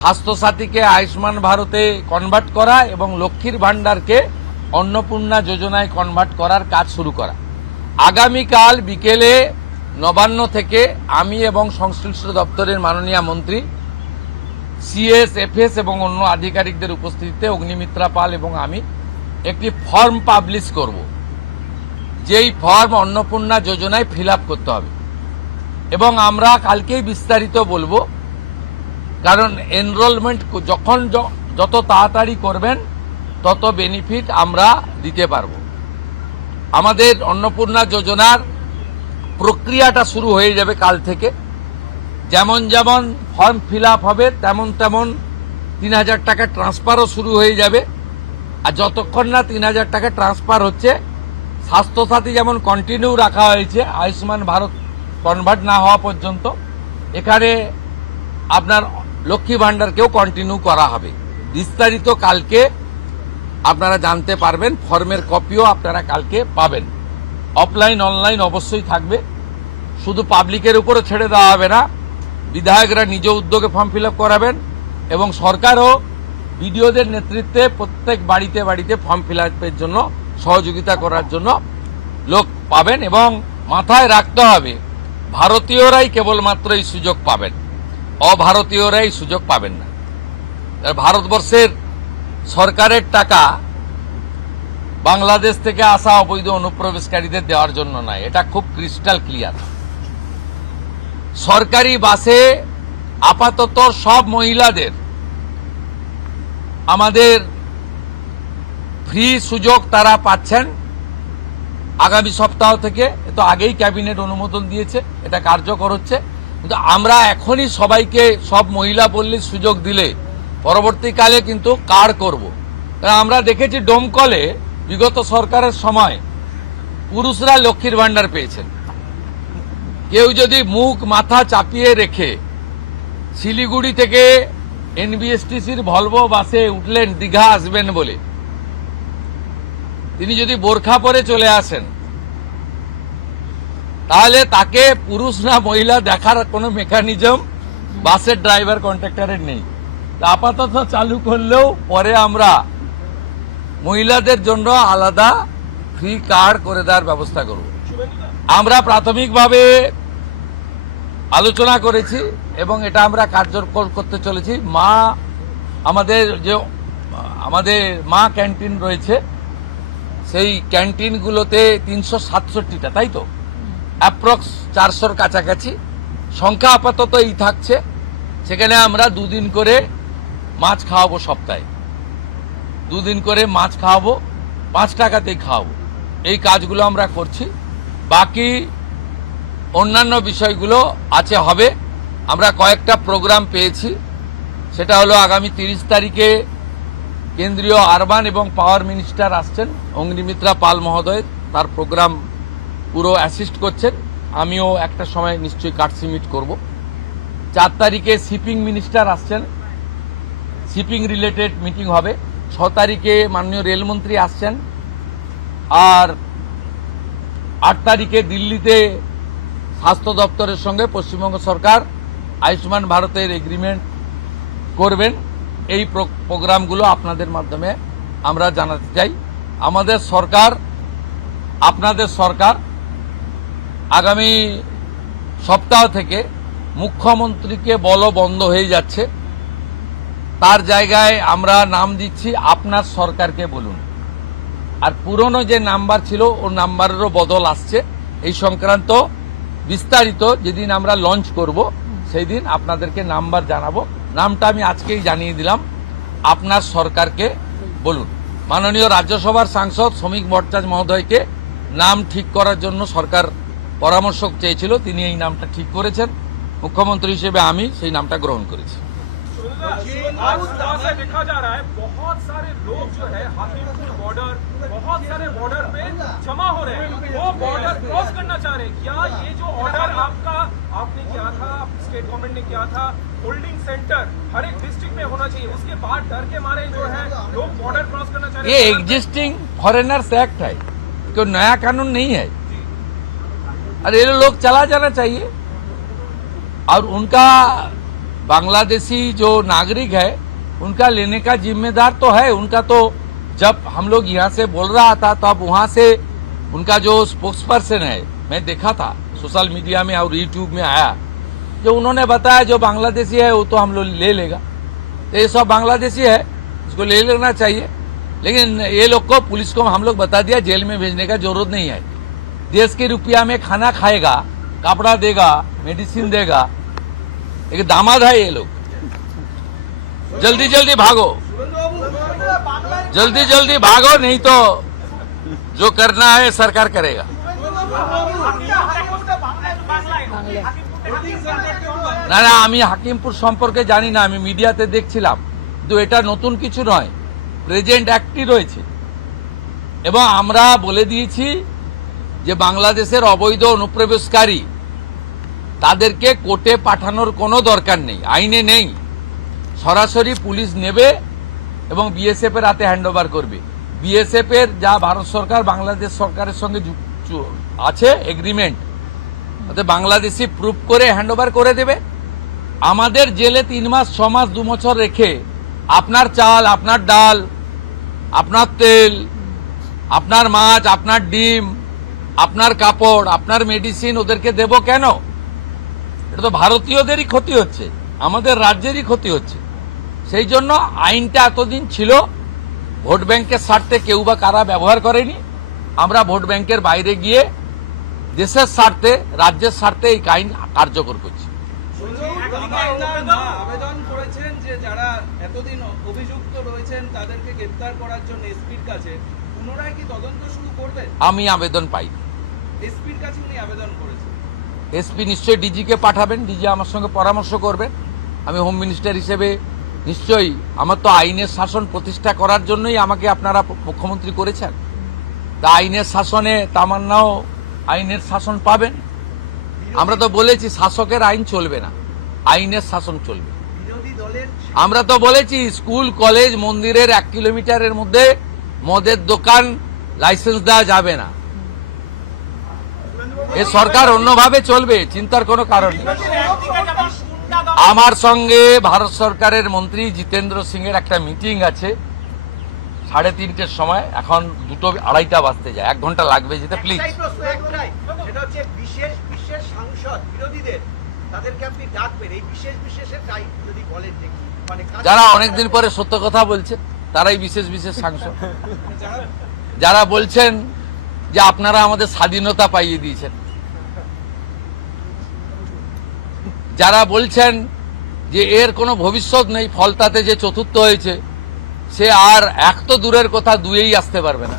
স্বাস্থ্যসাথীকে আয়ুষ্মান ভারতে কনভার্ট করা এবং লক্ষ্মীর ভান্ডারকে অন্নপূর্ণা যোজনায় কনভার্ট করার কাজ শুরু করা। আগামীকাল বিকেলে নবান্ন থেকে আমি এবং সংশ্লিষ্ট দপ্তরের মাননীয় মন্ত্রী সিএস এফএস এবং অন্য আধিকারিকদের উপস্থিতিতে অগ্নিমিত্রা পাল এবং আমি একটি ফর্ম পাবলিশ করব, যেই ফর্ম অন্নপূর্ণা যোজনায় ফিল আপ করতে হবে এবং আমরা কালকেই বিস্তারিত বলবো। কারণ এনরোলমেন্ট যখন যত তাড়াতাড়ি করবেন তত বেনিফিট আমরা দিতে পারব। আমাদের অন্নপূর্ণা যোজনার প্রক্রিয়াটা শুরু হয়ে যাবে কাল থেকে। যেমন যেমন ফর্ম ফিল আপ হবে তেমন তেমন ৩,০০০ টাকা ট্রান্সফারও শুরু হয়ে যাবে। আর যতক্ষণ না ৩,০০০ টাকা ট্রান্সফার হচ্ছে, স্বাস্থ্যসাথী যেমন কন্টিনিউ রাখা হয়েছে আয়ুষ্মান ভারত কনভার্ট না হওয়া পর্যন্ত, এখানে আপনার লক্ষ্মী ভান্ডারকেও কন্টিনিউ করা হবে। বিস্তারিত কালকে আপনারা জানতে পারবেন, ফর্মের কপিও আপনারা কালকে পাবেন। অফলাইন অনলাইন অবশ্যই থাকবে, শুধু পাবলিকের উপরে ছেড়ে দেওয়া হবে না। বিধায়করা নিজ উদ্যোগে ফর্ম ফিল আপ করাবেন এবং সরকারও বিডিওদের নেতৃত্বে প্রত্যেক বাড়িতে বাড়িতে ফর্ম ফিল আপের জন্য সহযোগিতা করার জন্য লোক পাবেন। এবং মাথায় রাখতে হবে, ভারতীয়রাই কেবলমাত্র এই সুযোগ পাবেন, অভারতীয়রা এই সুযোগ পাবেন না। ভারতবর্ষের সরকারের টাকা বাংলাদেশ থেকে আসা অবৈধ অনুপ্রবেশকারীদের দেওয়ার জন্য নয়, এটা খুব ক্রিস্টাল ক্লিয়ার। সরকারি বাসে আপাতত সব মহিলাদের আমাদের ফ্রি সুযোগ তারা পাচ্ছেন আগামী সপ্তাহ থেকে। তো আগেই ক্যাবিনেট অনুমোদন দিয়েছে, এটা কার্যকর হচ্ছে। কিন্তু আমরা এখনই সবাইকে সব মহিলা বললে সুযোগ দিলে পরবর্তীকালে কিন্তু কার্ড করব। আমরা দেখেছি ডোমকলে বিগত সরকারের সময় পুরুষরা লক্ষ্মীর ভান্ডার পেয়েছেন। কেউ যদি মুখ মাথা চাপিয়ে রেখে শিলিগুড়ি থেকে এনবিএসটিসির ভলভো বাসে উঠলেন দীঘা আসবেন বলে, তিনি যদি বোরখা পরে চলে আসেন, তাহলে তাকে পুরুষ না মহিলা দেখার কোনো মেকানিজম বাসের ড্রাইভার কন্ট্রাক্টরের নেই। আপাতত চালু করলেও পরে আমরা মহিলাদের জন্য আলাদা ফ্রি কার্ড করে দেওয়ার ব্যবস্থা করব। আমরা প্রাথমিকভাবে আলোচনা করেছি এবং এটা আমরা কার্যকর করতে চলেছি। আমাদের মা ক্যান্টিন রয়েছে, সেই ক্যান্টিনগুলোতে ৩৬৭টা, তাই তো অ্যাপ্রক্স ৪০০-র কাছাকাছি সংখ্যা আপাতত এই থাকছে। সেখানে আমরা ২ দিন করে মাছ খাওয়াবো, সপ্তাহে ২ দিন করে মাছ খাওয়াবো, ৫ টাকাতেই খাওয়াবো। এই কাজগুলো আমরা করছি। বাকি অন্যান্য বিষয়গুলো আছে, হবে। আমরা কয়েকটা প্রোগ্রাম পেয়েছি, সেটা হলো আগামী ৩০ তারিখে কেন্দ্রীয় আরবান এবং পাওয়ার মিনিস্টার আসছেন, অগ্নিমিত্রা পাল মহোদয়, তার প্রোগ্রাম পুরো অ্যাসিস্ট করছেন। আমিও একটা সময় নিশ্চয়ই কার্ডসি মিট করব। ৪ তারিখে শিপিং মিনিস্টার আসছেন, শিপিং রিলেটেড মিটিং হবে। ৬ তারিখে মাননীয় রেলমন্ত্রী আসছেন। আর ৮ তারিখে দিল্লিতে স্বাস্থ্য দপ্তরের সঙ্গে পশ্চিমবঙ্গ সরকার আয়ুষ্মান ভারতের এগ্রিমেন্ট করবেন। এই প্রোগ্রামগুলো আপনাদের মাধ্যমে আমরা জানাতে চাই। আমাদের সরকার, আপনাদের সরকার আগামী সপ্তাহ থেকে মুখ্যমন্ত্রীকে বলো বন্ধ হয়ে যাচ্ছে, তার জায়গায় আমরা নাম দিচ্ছি আপনার সরকারকে বলুন। আর পুরনো যে নাম্বার ছিল ও নাম্বারেরও বদল আসছে। এই সংক্রান্ত বিস্তারিত যেদিন আমরা লঞ্চ করব সেই দিন আপনাদেরকে নাম্বার জানাবো। নামটা আমি আজকেই জানিয়ে দিলাম, আপনার সরকারকে বলুন। মাননীয় রাজ্যসভার সাংসদ শ্রমিক ভট্টাচার্য মহোদয়কে নাম ঠিক করার জন্য সরকার পরামর্শ চেয়েছিল, তিনি এই নামটা ঠিক করেছেন। মুখ্যমন্ত্রী হিসেবে আমি সেই নামটা গ্রহণ করেছি। आज से देखा जा रहा है बहुत सारे लोग जो है हाथीपुर बॉर्डर, बहुत सारे बॉर्डर पे जमा हो रहे हैं, वो बॉर्डर क्रॉस करना चाह रहे हैं। क्या ये जो ऑर्डर आपने किया था, स्टेट गवर्नमेंट ने किया था, होल्डिंग सेंटर हर एक डिस्ट्रिक्ट में होना चाहिए, उसके बाद डर के मारे जो है लोग बॉर्डर क्रॉस करना चाह रहे हैं। ये एग्जिस्टिंग फॉरेनर्स एक्ट है, कोई नया कानून नहीं है। और ये लोग चला जाना चाहिए और उनका बांग्लादेशी जो नागरिक है उनका लेने का जिम्मेदार तो है उनका। तो जब हम लोग यहाँ से बोल रहा था तब वहां से उनका जो स्पोक्स पर्सन है, मैं देखा था सोशल मीडिया में और यूट्यूब में आया, जो उन्होंने बताया जो बांग्लादेशी है वो तो हम लोग ले लेगा। तो ये सब बांग्लादेशी है, इसको ले लेना चाहिए। लेकिन ये लोग को, पुलिस को हम लोग बता दिया जेल में भेजने का जरूरत नहीं है। देश के रुपया में खाना खाएगा, कपड़ा देगा, मेडिसिन देगा। एक दामाद है ये लोग। जल्दी जल्दी भागो, जल्दी जल्दी भागो, नहीं तो जो करना है सरकार करेगा। না না, আমি হাকিমপুর সম্পর্কে জানি না, আমি মিডিয়াতে দেখছিলাম, কিন্তু এটা নতুন কিছু নয়, প্রেজেন্ট অ্যাক্টই রয়েছে। এবং আমরা বলে দিয়েছি যে বাংলাদেশের অবৈধ অনুপ্রবেশকারী তাদেরকে কোর্টে পাঠানোর কোনো দরকার নেই, আইনে নেই। সরাসরি পুলিশ নেবে এবং বিএসএফ এর হাতে হ্যান্ডওভার করবে। বিএসএফ এর যা ভারত সরকার বাংলাদেশ সরকারের সঙ্গে আছে এগ্রিমেন্ট, তাতে বাংলাদেশি প্রুফ করে হ্যান্ডওভার করে দেবে। আমাদের জেলে 3 মাস 6 মাস 2 বছর রেখে আপনার চাল, আপনার ডাল, আপনার তেল, আপনার মাছ, আপনার ডিম, আপনার কাপড়, আপনার মেডিসিন ওদেরকে দেব কেন? এটা তো ভারতীয়দেরই ক্ষতি হচ্ছে, আমাদের রাজ্যেরই ক্ষতি হচ্ছে। সেই জন্য আইনটা এতদিন ছিল ভোট ব্যাংকের স্বার্থে কেউ বা কারা ব্যবহার করেনি। আমরা ভোট ব্যাংকের বাইরে গিয়ে দেশের স্বার্থে, রাজ্যের স্বার্থে এই আইন কার্যকর করছি। আবেদন করেছেন যে যারা এতদিন অভিযুক্ত রয়েছেন তাদেরকে গ্রেফতার করার জন্য এসপির কাছে, পুনরায় কি তদন্ত শুরু করবেন? আমি আবেদন পাই, এসপির কাছে উনি আবেদন করেছেন। এসপি নিশ্চয়ই ডিজিকে পাঠাবেন, ডিজি আমার সঙ্গে পরামর্শ করবেন। আমি হোম মিনিস্টার হিসেবে নিশ্চয়ই, আমার তো আইনের শাসন প্রতিষ্ঠা করার জন্যই আমাকে আপনারা মুখ্যমন্ত্রী করেছেন। তা আইনের শাসনে তামান্নাও আইনের শাসন পাবেন। আমরা তো বলেছি শাসকের আইন চলবে না, আইনের শাসন চলবে। বিরোধী দলের আমরা তো বলেছি স্কুল, কলেজ, মন্দিরের 1 কিলোমিটারের মধ্যে মদের দোকান লাইসেন্স দেওয়া যাবে না। এ সরকার অন্যভাবে চলবে, চিন্তার কোনো কারণ নেই। আমার সঙ্গে ভারত সরকারের মন্ত্রী জিতেন্দ্র সিং এর একটা মিটিং আছে 3:30টার সময়। এখন 2:30 বাজতে যায়, 1 ঘন্টা লাগবে যেতে। প্লিজ, সেটা হচ্ছে বিশেষ বিশেষ সাংসদ বিরোধীদের, তাদেরকে আপনি ডাকবেন এই বিশেষ বিশেষের টাইম যদি বলেন যে কি, মানে যারা অনেকদিন পরে সত্য কথা বলছে তারাই বিশেষ বিশেষ সাংসদ। যারা বলছেন যে আপনারা আমাদের স্বাধীনতা পাইয়ে দিয়েছেন, যারা বলছেন যে এর কোনো ভবিষ্যৎ নেই, ফলতাতে যে চতুর্থ হয়েছে সে আর 1 তো দূরের কথা 2-এই আসতে পারবে না।